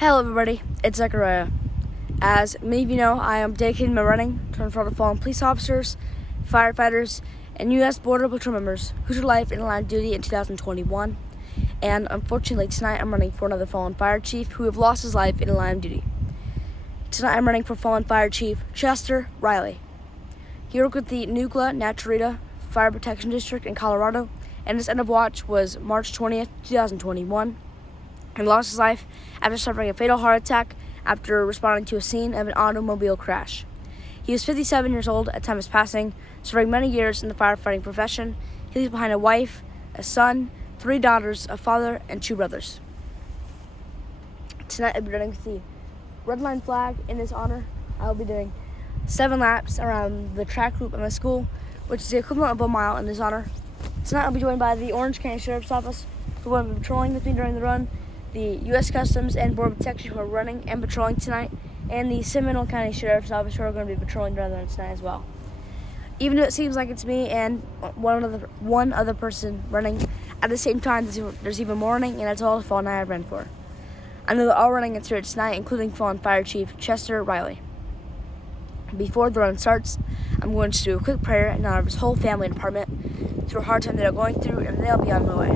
Hello everybody, it's Zechariah. As many of you know, I am dedicating my running to in front of fallen police officers, firefighters, and U.S. Border Patrol members who took life in the line of duty in 2021. And unfortunately, tonight I'm running for another fallen fire chief who have lost his life in the line of duty. Tonight I'm running for fallen fire chief Chester Riley. He worked with the Nucla Naturita Fire Protection District in Colorado, and his end of watch was March 20th, 2021. And lost his life after suffering a fatal heart attack after responding to a scene of an automobile crash. He was 57 years old at the time of his passing, serving many years in the firefighting profession. He leaves behind a wife, a son, 3 daughters, a father, and 2 brothers. Tonight I'll be running with the red line flag in his honor. I'll be doing 7 laps around the track loop at my school, which is the equivalent of a mile in his honor. Tonight I'll be joined by the Orange County Sheriff's Office, who will be patrolling with me during the run, the U.S. Customs and Border Protection who are running and patrolling tonight, and the Seminole County Sheriff's Office who are going to be patrolling during the run tonight as well. Even though it seems like it's me and one other person running, at the same time there's even more running, and that's all the fallen I ran for. I know they're all running in spirit tonight, including fallen fire chief Chester Riley. Before the run starts, I'm going to do a quick prayer in honor of his whole family and department through a hard time they're going through, and they'll be on their way.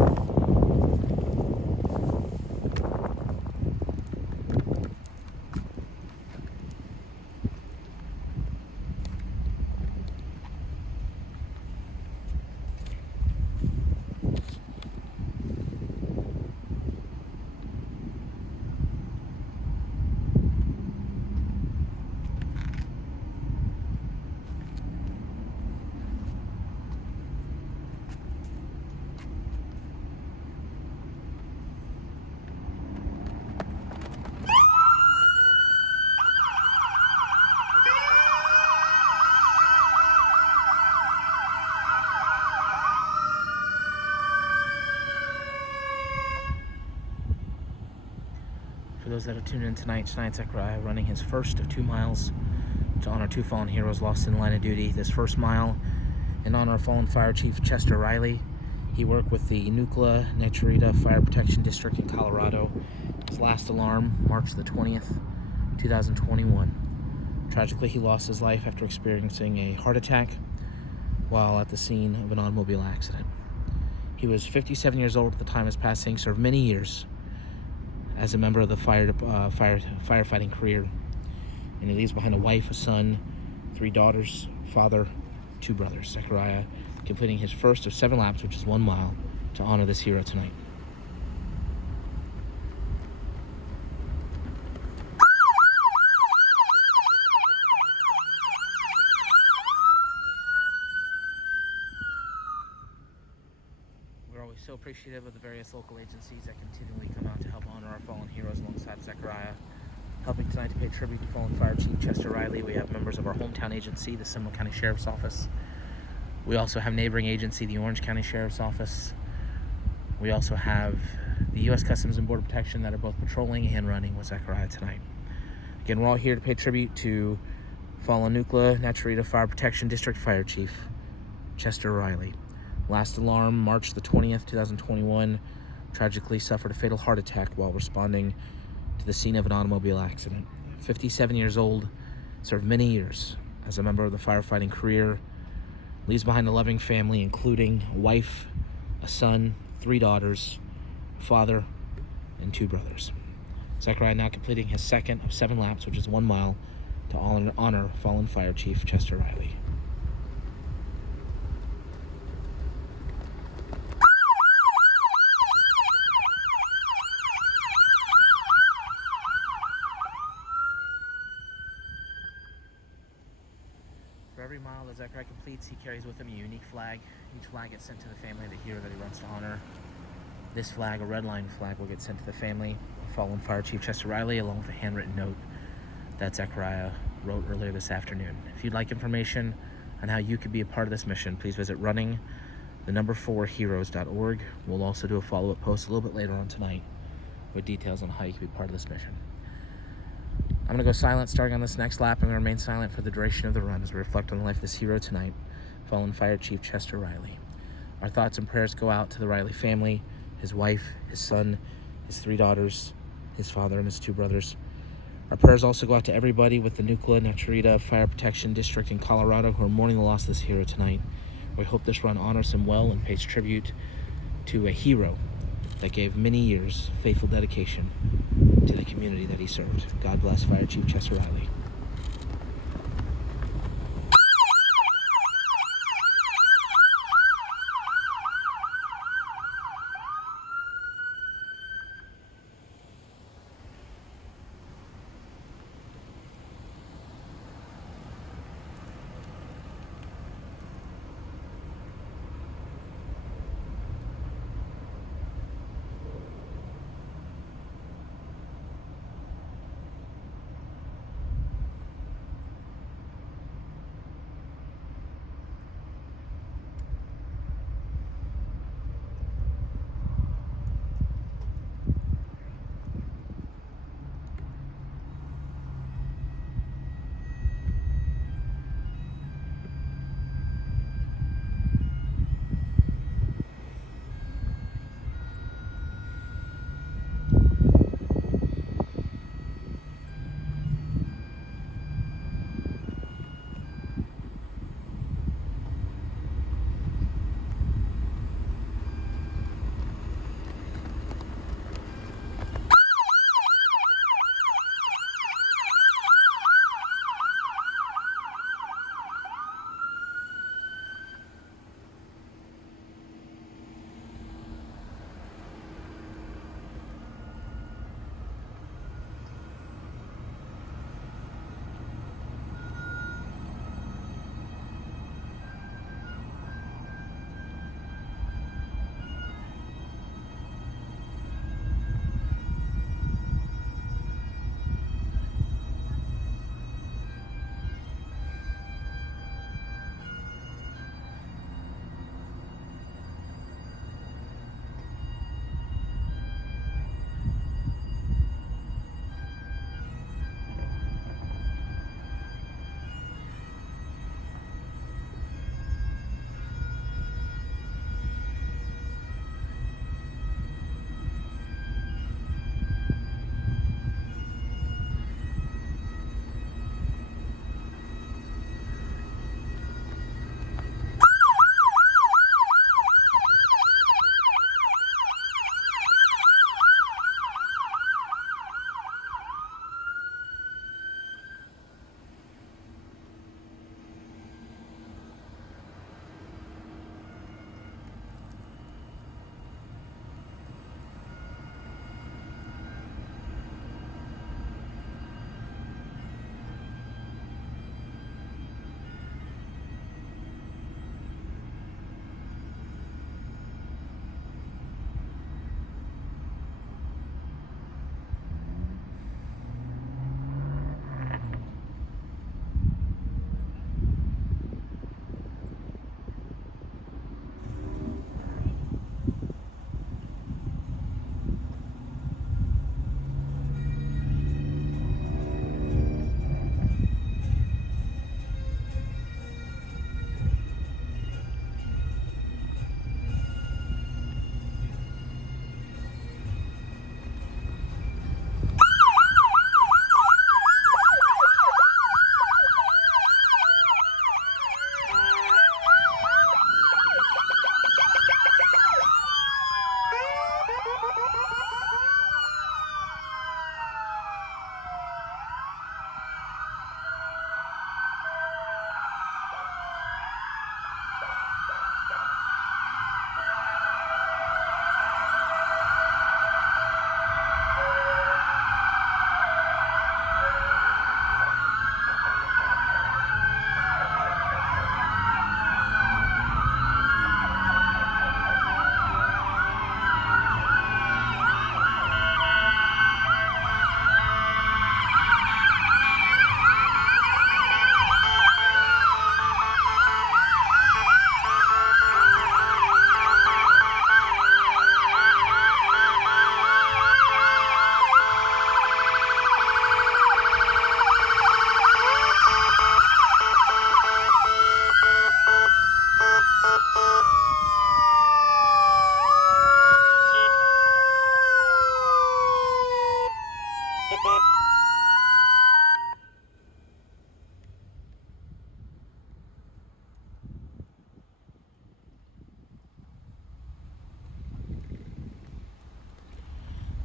For those that are tuned in tonight's Zechariah running his first of 2 miles to honor 2 fallen heroes lost in the line of duty. This first mile in honor of fallen fire chief Chester Riley. He worked with the Nucla Naturita Fire Protection District in Colorado. His last alarm, March the 20th, 2021. Tragically, he lost his life after experiencing a heart attack while at the scene of an automobile accident. He was 57 years old at the time of his passing, served many years as a member of the firefighting career, and he leaves behind a wife, a son, 3 daughters, father, 2 brothers. Zechariah completing his first of 7 laps, which is 1 mile, to honor this hero tonight. We're always so appreciative of the various local agencies that continually come out to help honor our fallen heroes alongside Zechariah. Helping tonight to pay tribute to fallen fire chief Chester Riley, we have members of our hometown agency, the Seminole County Sheriff's Office. We also have neighboring agency, the Orange County Sheriff's Office. We also have the U.S. Customs and Border Protection that are both patrolling and running with Zechariah tonight. Again, we're all here to pay tribute to fallen Nucla Naturita Fire Protection District Fire Chief Chester Riley. Last alarm, March the 20th, 2021, tragically suffered a fatal heart attack while responding to the scene of an automobile accident. 57 years old, served many years as a member of the firefighting career, leaves behind a loving family, including a wife, a son, 3 daughters, a father, and 2 brothers. Zechariah now completing his second of 7 laps, which is 1 mile, to honor fallen fire chief Chester Riley. For every mile that Zechariah completes, he carries with him a unique flag. Each flag gets sent to the family of the hero that he runs to honor. This flag, a red line flag, will get sent to the family of fallen fire chief Chester Riley, along with a handwritten note that Zechariah wrote earlier this afternoon. If you'd like information on how you could be a part of this mission, please visit running4heroes.org. We'll also do a follow-up post a little bit later on tonight with details on how you can be part of this mission. I'm going to go silent starting on this next lap. I'm going to remain silent for the duration of the run as we reflect on the life of this hero tonight, fallen fire chief Chester Riley. Our thoughts and prayers go out to the Riley family, his wife, his son, his 3 daughters, his father, and his two brothers. Our prayers also go out to everybody with the Nucla Naturita Fire Protection District in Colorado who are mourning the loss of this hero tonight. We hope this run honors him well and pays tribute to a hero that gave many years faithful dedication to the community that he served. God bless Fire Chief Chester Riley.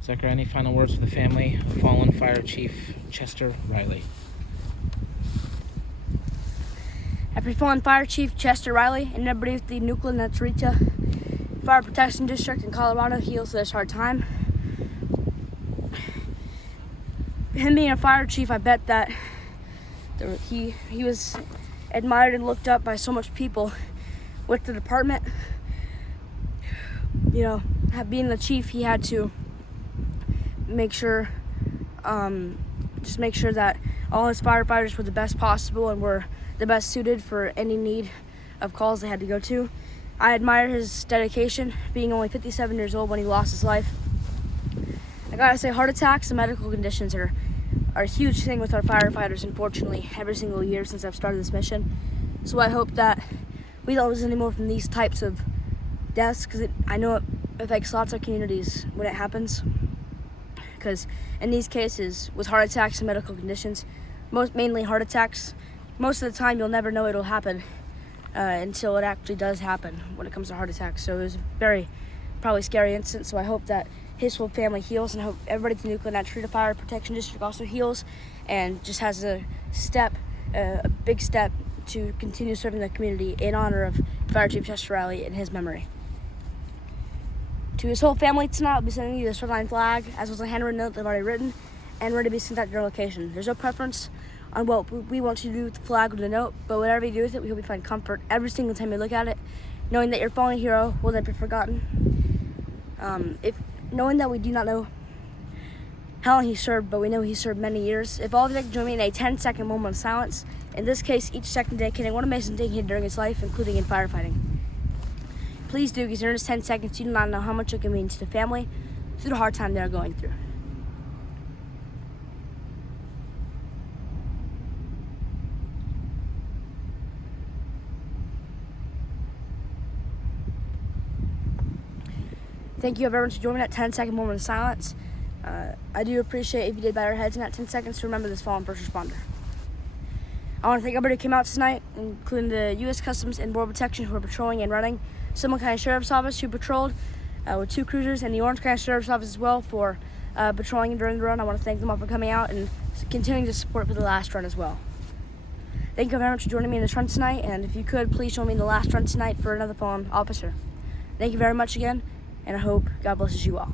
Zachariah, any final words for the family of fallen Fire Chief Chester Riley? Happy fallen Fire Chief Chester Riley and everybody with the Nucla Naturita Fire Protection District in Colorado heals this hard time. Him being a fire chief, I bet that he was admired and looked up by so much people with the department. You know, being the chief, he had to make sure, just make sure that all his firefighters were the best possible and were the best suited for any need of calls they had to go to. I admire his dedication, being only 57 years old when he lost his life. I gotta say, heart attacks and medical conditions are a huge thing with our firefighters, unfortunately, every single year since I've started this mission. So I hope that we don't lose any more from these types of deaths, because I know it affects lots of communities when it happens. Because in these cases, with heart attacks and medical conditions, mainly heart attacks, most of the time you'll never know it'll happen until it actually does happen when it comes to heart attacks. So it was a very probably scary incident. So I hope that his whole family heals, and I hope everybody at the Nucla Naturita Fire Protection District also heals and just has a big step to continue serving the community in honor of Fire Chief Chester Riley in his memory. To his whole family tonight, I'll be sending you this red-line flag, as well as a handwritten note that I've already written, and ready to be sent out to your location. There's no preference on what we want you to do with the flag or the note, but whatever you do with it, we hope you find comfort every single time you look at it, knowing that your fallen hero will never be forgotten. Knowing that we do not know how long he served, but we know he served many years. If all of you could join me in a 10-second moment of silence, in this case, each second dedicating one amazing thing he did during his life, including in firefighting. Please do, because during this 10 seconds, you do not know how much it can mean to the family through the hard time they are going through. Thank you everyone for joining that 10-second moment of silence. I do appreciate if you did bow your heads in that 10 seconds to remember this fallen first responder. I want to thank everybody who came out tonight, including the U.S. Customs and Border Protection who are patrolling and running, Seminole County Sheriff's Office who patrolled with 2 cruisers, and the Orange County Sheriff's Office as well for patrolling during the run. I want to thank them all for coming out and continuing to support for the last run as well. Thank you very much for joining me in this run tonight, and if you could, please join me in the last run tonight for another fallen officer. Thank you very much again, and I hope God blesses you all.